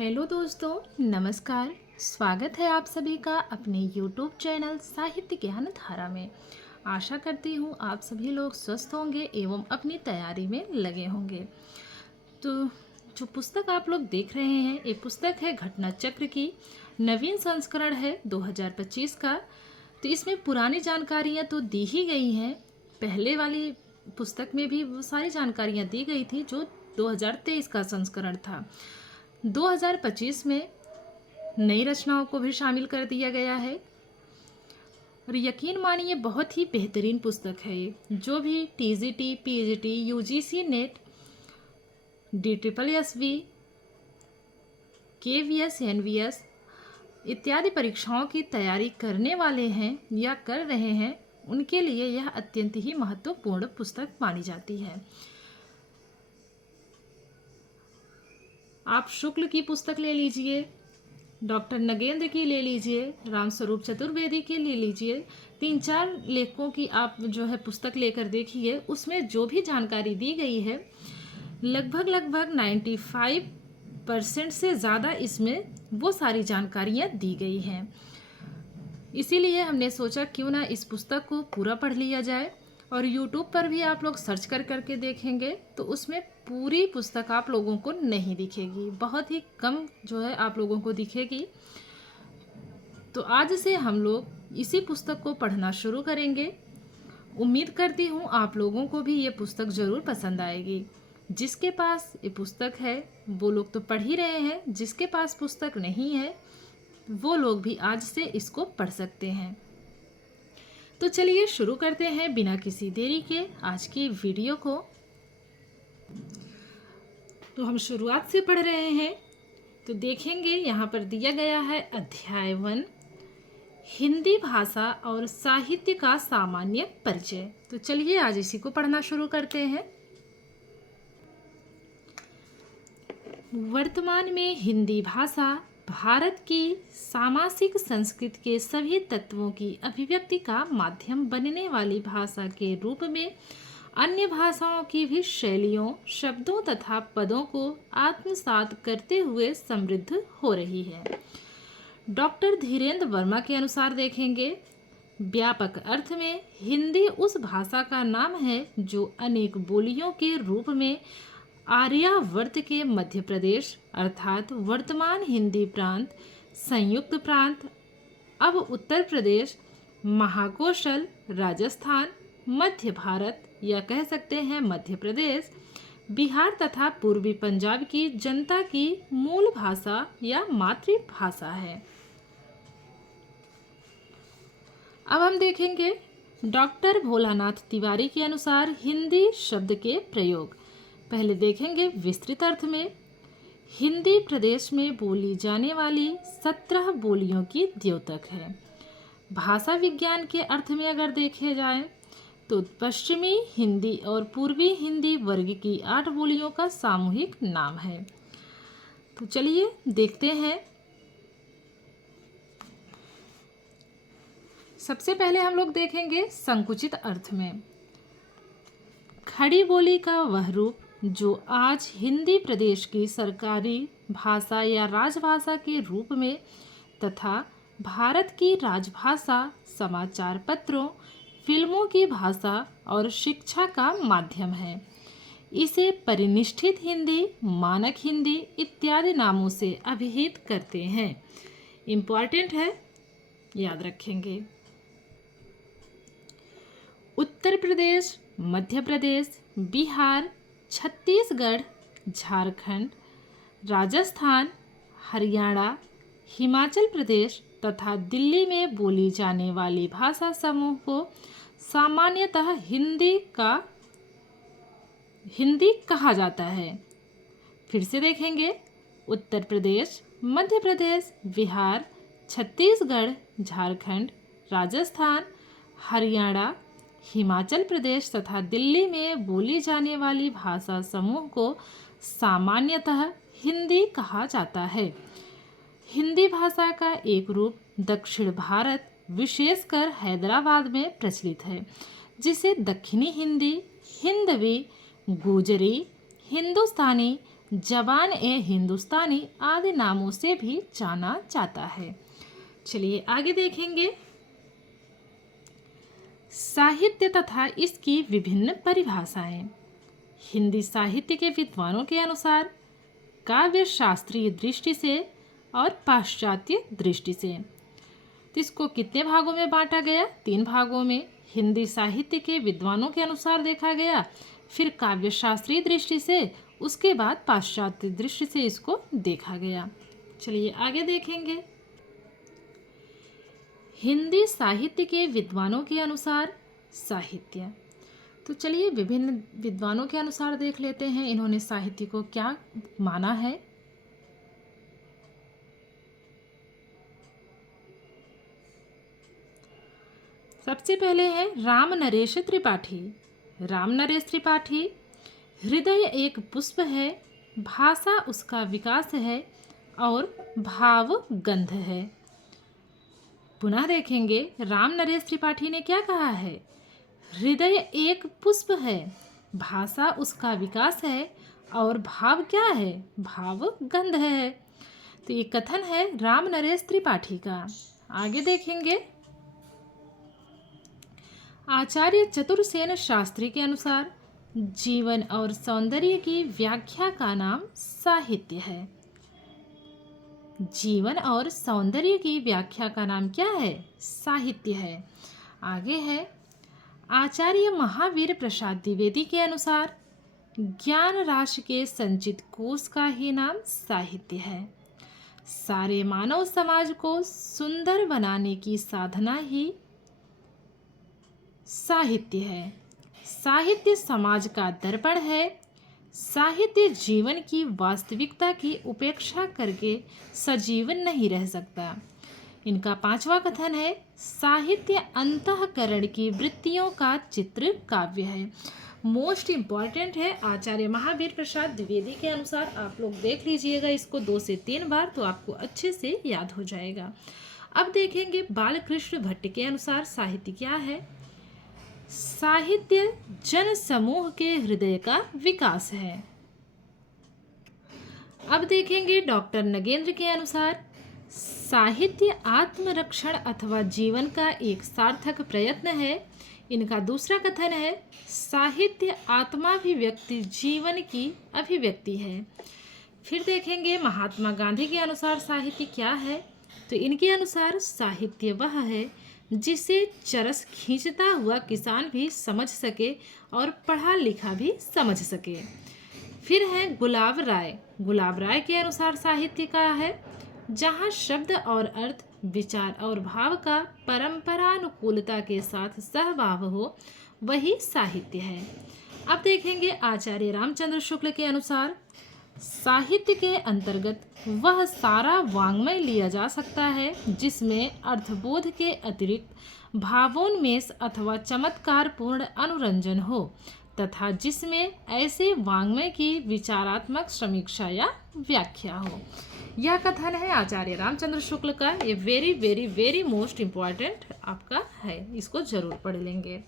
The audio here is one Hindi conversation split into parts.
हेलो दोस्तों, नमस्कार। स्वागत है आप सभी का अपने YouTube चैनल साहित्य ज्ञान धारा में। आशा करती हूँ आप सभी लोग स्वस्थ होंगे एवं अपनी तैयारी में लगे होंगे। तो जो पुस्तक आप लोग देख रहे हैं, ये पुस्तक है घटना चक्र की। नवीन संस्करण है 2025 का। तो इसमें पुरानी जानकारियाँ तो दी ही गई हैं। पहले वाली पुस्तक में भी वो सारी जानकारियाँ दी गई थी जो 2023 का संस्करण था। 2025 में नई रचनाओं को भी शामिल कर दिया गया है और यकीन मानिए बहुत ही बेहतरीन पुस्तक है ये। जो भी TGT, PGT, UGC net, DSSB, KVS, NVS इत्यादि परीक्षाओं की तैयारी करने वाले हैं या कर रहे हैं, उनके लिए यह अत्यंत ही महत्वपूर्ण पुस्तक मानी जाती है। आप शुक्ल की पुस्तक ले लीजिए, डॉक्टर नगेंद्र की ले लीजिए, रामस्वरूप चतुर्वेदी की ले लीजिए। 3-4 लेखकों की आप जो है पुस्तक लेकर देखिए। उसमें जो भी जानकारी दी गई है लगभग 95% से ज़्यादा इसमें वो सारी जानकारियाँ दी गई हैं। इसीलिए हमने सोचा क्यों ना इस पुस्तक को पूरा पढ़ लिया जाए। और YouTube पर भी आप लोग सर्च कर करके देखेंगे तो उसमें पूरी पुस्तक आप लोगों को नहीं दिखेगी, बहुत ही कम जो है आप लोगों को दिखेगी। तो आज से हम लोग इसी पुस्तक को पढ़ना शुरू करेंगे। उम्मीद करती हूँ आप लोगों को भी ये पुस्तक ज़रूर पसंद आएगी। जिसके पास ये पुस्तक है वो लोग तो पढ़ ही रहे हैं, जिसके पास पुस्तक नहीं है वो लोग भी आज से इसको पढ़ सकते हैं। तो चलिए शुरू करते हैं बिना किसी देरी के आज की वीडियो को। तो हम शुरुआत से पढ़ रहे हैं। तो देखेंगे यहाँ पर दिया गया है अध्याय 1, हिंदी भाषा और साहित्य का सामान्य परिचय। तो चलिए आज इसी को पढ़ना शुरू करते हैं। वर्तमान में हिंदी भाषा भारत की सामासिक संस्कृति के सभी तत्वों की अभिव्यक्ति का माध्यम बनने वाली भाषा के रूप में अन्य भाषाओं की भी शैलियों, शब्दों तथा पदों को आत्मसात करते हुए समृद्ध हो रही है। डॉक्टर धीरेन्द्र वर्मा के अनुसार देखेंगे, व्यापक अर्थ में हिंदी उस भाषा का नाम है जो अनेक बोलियों के रूप में आर्यावर्त के मध्य प्रदेश अर्थात वर्तमान हिंदी प्रांत, संयुक्त प्रांत, अब उत्तर प्रदेश, महाकौशल, राजस्थान, मध्य भारत या कह सकते हैं मध्य प्रदेश, बिहार तथा पूर्वी पंजाब की जनता की मूल भाषा या मातृभाषा है। अब हम देखेंगे डॉक्टर भोलानाथ तिवारी के अनुसार हिंदी शब्द के प्रयोग। पहले देखेंगे विस्तृत अर्थ में, हिंदी प्रदेश में बोली जाने वाली 17 बोलियों की द्योतक है। भाषा विज्ञान के अर्थ में अगर देखे जाए तो पश्चिमी हिंदी और पूर्वी हिंदी वर्ग की 8 बोलियों का सामूहिक नाम है। तो चलिए देखते हैं। सबसे पहले हम लोग देखेंगे संकुचित अर्थ में, खड़ी बोली का वह रूप जो आज हिंदी प्रदेश की सरकारी भाषा या राजभाषा के रूप में तथा भारत की राजभाषा, समाचार पत्रों, फिल्मों की भाषा और शिक्षा का माध्यम है। इसे परिनिष्ठित हिंदी, मानक हिंदी इत्यादि नामों से अभिहित करते हैं। इम्पॉर्टेंट है, याद रखेंगे। उत्तर प्रदेश, मध्य प्रदेश, बिहार, छत्तीसगढ़, झारखंड, राजस्थान, हरियाणा, हिमाचल प्रदेश तथा दिल्ली में बोली जाने वाली भाषा समूह को सामान्यतः हिंदी कहा जाता है। फिर से देखेंगे, उत्तर प्रदेश, मध्य प्रदेश, बिहार, छत्तीसगढ़, झारखंड, राजस्थान, हरियाणा, हिमाचल प्रदेश तथा दिल्ली में बोली जाने वाली भाषा समूह को सामान्यतः हिंदी कहा जाता है। हिंदी भाषा का एक रूप दक्षिण भारत, विशेषकर हैदराबाद में प्रचलित है, जिसे दक्षिणी हिंदी, हिंदवी, गुजरी, हिंदुस्तानी, जबान ए हिंदुस्तानी आदि नामों से भी जाना जाता है। चलिए आगे देखेंगे साहित्य तथा इसकी विभिन्न परिभाषाएं। हिंदी साहित्य के विद्वानों के अनुसार काव्य शास्त्रीय दृष्टि से और पाश्चात्य दृष्टि से, तो इसको कितने भागों में बांटा गया? 3 भागों में। हिंदी साहित्य के विद्वानों के अनुसार देखा गया, फिर काव्य शास्त्रीय दृष्टि से, उसके बाद पाश्चात्य दृष्टि से इसको देखा गया। चलिए आगे देखेंगे हिंदी साहित्य के विद्वानों के अनुसार साहित्य। तो चलिए विभिन्न विद्वानों के अनुसार देख लेते हैं इन्होंने साहित्य को क्या माना है। सबसे पहले है राम नरेश त्रिपाठी। राम नरेश त्रिपाठी, हृदय एक पुष्प है, भाषा उसका विकास है और भाव गंध है। पुनः देखेंगे राम नरेश त्रिपाठी ने क्या कहा है? हृदय एक पुष्प है, भाषा उसका विकास है और भाव क्या है? भाव गंध है। तो ये कथन है राम नरेश त्रिपाठी का। आगे देखेंगे आचार्य चतुरसेन शास्त्री के अनुसार जीवन और सौंदर्य की व्याख्या का नाम साहित्य है। जीवन और सौंदर्य की व्याख्या का नाम क्या है? साहित्य है। आगे है आचार्य महावीर प्रसाद द्विवेदी के अनुसार ज्ञान राशि के संचित कोश का ही नाम साहित्य है। सारे मानव समाज को सुंदर बनाने की साधना ही साहित्य है। साहित्य समाज का दर्पण है। साहित्य जीवन की वास्तविकता की उपेक्षा करके सजीवन नहीं रह सकता। इनका 5वां कथन है साहित्य अंतःकरण की वृत्तियों का चित्र काव्य है। मोस्ट इम्पॉर्टेंट है आचार्य महावीर प्रसाद द्विवेदी के अनुसार। आप लोग देख लीजिएगा इसको 2 से 3 बार, तो आपको अच्छे से याद हो जाएगा। अब देखेंगे बालकृष्ण भट्ट के अनुसार साहित्य क्या है। साहित्य जन समूह के हृदय का विकास है। अब देखेंगे डॉक्टर नगेंद्र के अनुसार साहित्य आत्मरक्षण अथवा जीवन का एक सार्थक प्रयत्न है। इनका दूसरा कथन है साहित्य आत्माभिव्यक्ति जीवन की अभिव्यक्ति है। फिर देखेंगे महात्मा गांधी के अनुसार साहित्य क्या है। तो इनके अनुसार साहित्य वह है जिसे चरस खींचता हुआ किसान भी समझ सके और पढ़ा लिखा भी समझ सके। फिर है गुलाब राय। गुलाब राय के अनुसार साहित्य का है जहाँ शब्द और अर्थ, विचार और भाव का परंपरानुकूलता के साथ सहभाव हो, वही साहित्य है। अब देखेंगे आचार्य रामचंद्र शुक्ल के अनुसार साहित्य के अंतर्गत वह सारा वाङ्मय लिया जा सकता है जिसमें अर्थबोध के अतिरिक्त भावोन्मेष अथवा चमत्कारपूर्ण अनुरंजन हो तथा जिसमें ऐसे वाङ्मय की विचारात्मक समीक्षा या व्याख्या हो। यह कथन है आचार्य रामचंद्र शुक्ल का। ये very very very most important आपका है, इसको जरूर पढ़ लेंगे।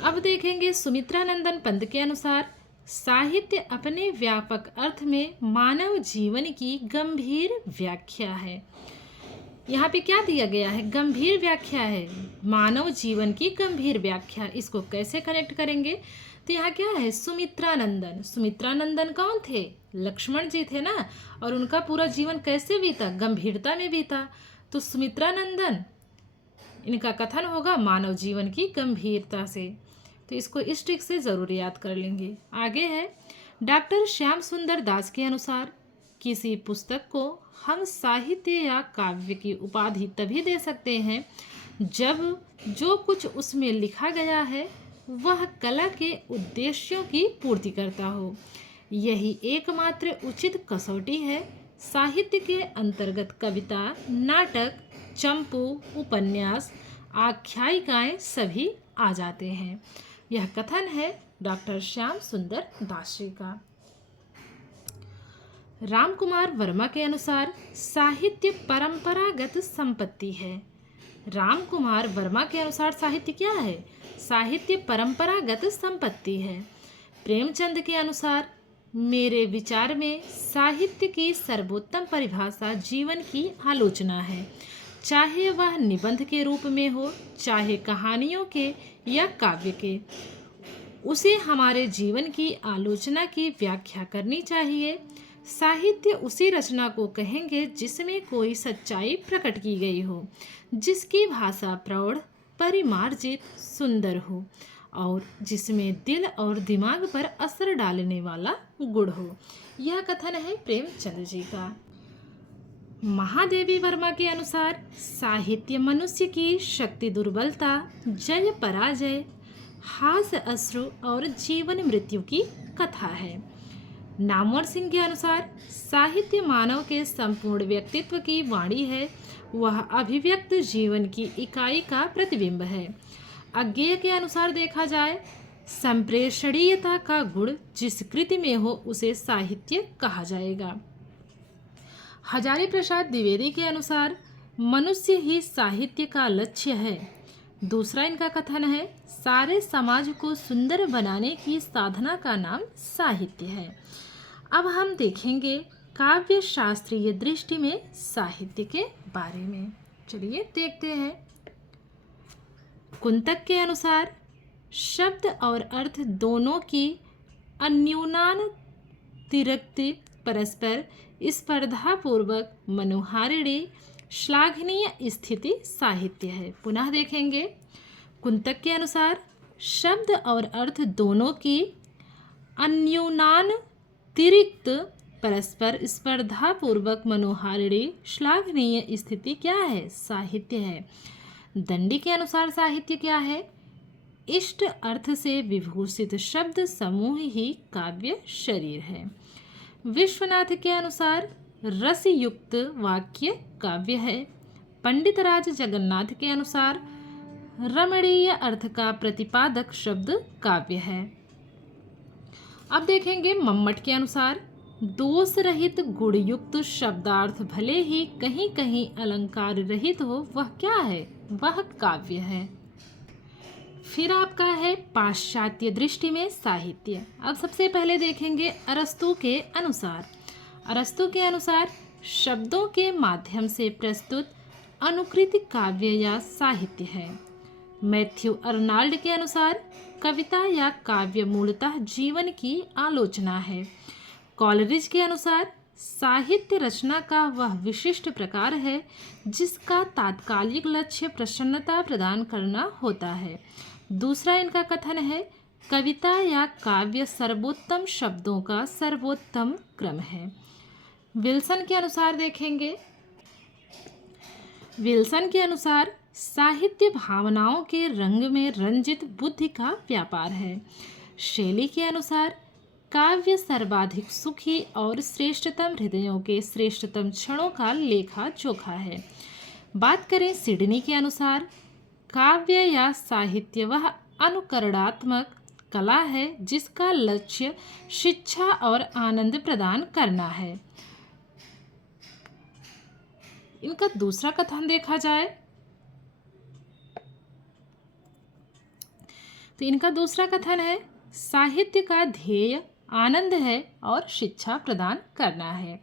अब देखेंगे सुमित्रानंदन पंत के अनुसार साहित्य अपने व्यापक अर्थ में मानव जीवन की गंभीर व्याख्या है। यहाँ पे क्या दिया गया है? गंभीर व्याख्या है, मानव जीवन की गंभीर व्याख्या। इसको कैसे कनेक्ट करेंगे? तो यहाँ क्या है? सुमित्रानंदन। सुमित्रानंदन कौन थे? लक्ष्मण जी थे ना। और उनका पूरा जीवन कैसे बीता? गंभीरता में बीता। तो सुमित्रानंदन, इनका कथन होगा मानव जीवन की गंभीरता से। तो इसको इस ट्रिक से ज़रूर याद कर लेंगे। आगे है डॉक्टर श्याम सुंदर दास के अनुसार किसी पुस्तक को हम साहित्य या काव्य की उपाधि तभी दे सकते हैं जब जो कुछ उसमें लिखा गया है वह कला के उद्देश्यों की पूर्ति करता हो। यही एकमात्र उचित कसौटी है। साहित्य के अंतर्गत कविता, नाटक, चंपू, उपन्यास, आख्यायिकाएं सभी आ जाते हैं। यह कथन है डॉक्टर श्याम सुंदर दास जी का। रामकुमार वर्मा के अनुसार साहित्य परंपरागत संपत्ति है। रामकुमार वर्मा के अनुसार साहित्य क्या है? साहित्य परंपरागत संपत्ति है। प्रेमचंद के अनुसार मेरे विचार में साहित्य की सर्वोत्तम परिभाषा जीवन की आलोचना है, चाहे वह निबंध के रूप में हो, चाहे कहानियों के या काव्य के। उसे हमारे जीवन की आलोचना की व्याख्या करनी चाहिए। साहित्य उसी रचना को कहेंगे जिसमें कोई सच्चाई प्रकट की गई हो, जिसकी भाषा प्रौढ़, परिमार्जित, सुंदर हो और जिसमें दिल और दिमाग पर असर डालने वाला गुण हो। यह कथन है प्रेमचंद जी का। महादेवी वर्मा के अनुसार साहित्य मनुष्य की शक्ति दुर्बलता, जय पराजय, हास अश्रु और जीवन मृत्यु की कथा है। नामवर सिंह के अनुसार साहित्य मानव के संपूर्ण व्यक्तित्व की वाणी है, वह अभिव्यक्त जीवन की इकाई का प्रतिबिंब है। अज्ञेय के अनुसार देखा जाए, संप्रेषणीयता का गुण जिस कृति में हो उसे साहित्य कहा जाएगा। हजारी प्रसाद द्विवेदी के अनुसार मनुष्य ही साहित्य का लक्ष्य है। दूसरा इनका कथन है, सारे समाज को सुंदर बनाने की साधना का नाम साहित्य है। अब हम देखेंगे काव्य शास्त्रीय दृष्टि में साहित्य के बारे में। चलिए देखते हैं। कुंतक के अनुसार शब्द और अर्थ दोनों की अन्यूनातिरिक्त परस्पर स्पर्धापूर्वक मनोहारिणी श्लाघनीय स्थिति साहित्य है। पुनः देखेंगे। कुंतक के अनुसार शब्द और अर्थ दोनों की अन्यूनातिरिक्त परस्पर स्पर्धापूर्वक मनोहारिणी श्लाघनीय स्थिति क्या है? साहित्य है। दंडी के अनुसार साहित्य क्या है? इष्ट अर्थ से विभूषित शब्द समूह ही काव्य शरीर है। विश्वनाथ के अनुसार रसयुक्त वाक्य काव्य है। पंडित राज जगन्नाथ के अनुसार रमणीय अर्थ का प्रतिपादक शब्द काव्य है। अब देखेंगे मम्मट के अनुसार दोष रहित गुणयुक्त शब्दार्थ भले ही कहीं कहीं अलंकार रहित हो, वह क्या है? वह काव्य है। फिर आपका है पाश्चात्य दृष्टि में साहित्य। अब सबसे पहले देखेंगे अरस्तु के अनुसार। अरस्तु के अनुसार शब्दों के माध्यम से प्रस्तुत अनुकृत काव्य या साहित्य है। मैथ्यू अर्नाल्ड के अनुसार कविता या काव्य मूलतः जीवन की आलोचना है। कॉलरिज के अनुसार साहित्य रचना का वह विशिष्ट प्रकार है जिसका तात्कालिक लक्ष्य प्रसन्नता प्रदान करना होता है। दूसरा इनका कथन है, कविता या काव्य सर्वोत्तम शब्दों का सर्वोत्तम क्रम है। विल्सन के अनुसार देखेंगे। विल्सन के अनुसार साहित्य भावनाओं के रंग में रंजित बुद्धि का व्यापार है। शैली के अनुसार काव्य सर्वाधिक सुखी और श्रेष्ठतम हृदयों के श्रेष्ठतम क्षणों का लेखा जोखा है। बात करें सिडनी के अनुसार काव्य या साहित्य वह अनुकरणात्मक कला है जिसका लक्ष्य शिक्षा और आनंद प्रदान करना है। इनका दूसरा कथन देखा जाए तो इनका दूसरा कथन है, साहित्य का ध्येय आनंद है और शिक्षा प्रदान करना है।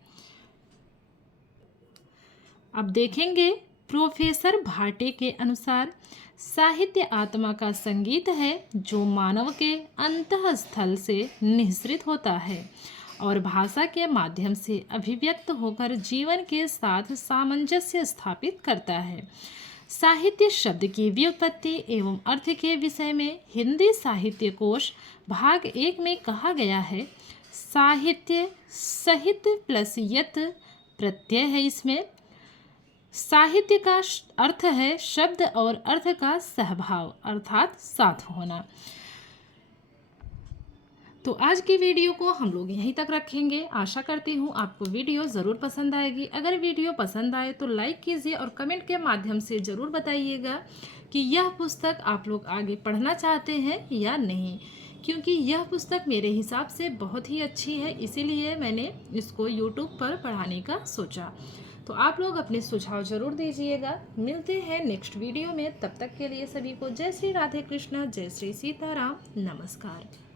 अब देखेंगे प्रोफेसर भाटे के अनुसार साहित्य आत्मा का संगीत है जो मानव के अंतःस्थल से निःसृत होता है और भाषा के माध्यम से अभिव्यक्त होकर जीवन के साथ सामंजस्य स्थापित करता है। साहित्य शब्द की व्युत्पत्ति एवं अर्थ के विषय में हिंदी साहित्य कोश भाग 1 में कहा गया है, साहित्य सहित प्लस यत प्रत्यय है। इसमें साहित्य का अर्थ है शब्द और अर्थ का सहभाव अर्थात साथ होना। तो आज की वीडियो को हम लोग यहीं तक रखेंगे। आशा करती हूँ आपको वीडियो ज़रूर पसंद आएगी। अगर वीडियो पसंद आए तो लाइक कीजिए और कमेंट के माध्यम से ज़रूर बताइएगा कि यह पुस्तक आप लोग आगे पढ़ना चाहते हैं या नहीं, क्योंकि यह पुस्तक मेरे हिसाब से बहुत ही अच्छी है, इसीलिए मैंने इसको यूट्यूब पर पढ़ाने का सोचा। तो आप लोग अपने सुझाव ज़रूर दीजिएगा। मिलते हैं नेक्स्ट वीडियो में, तब तक के लिए सभी को जय श्री राधे कृष्ण, जय श्री सीताराम, नमस्कार।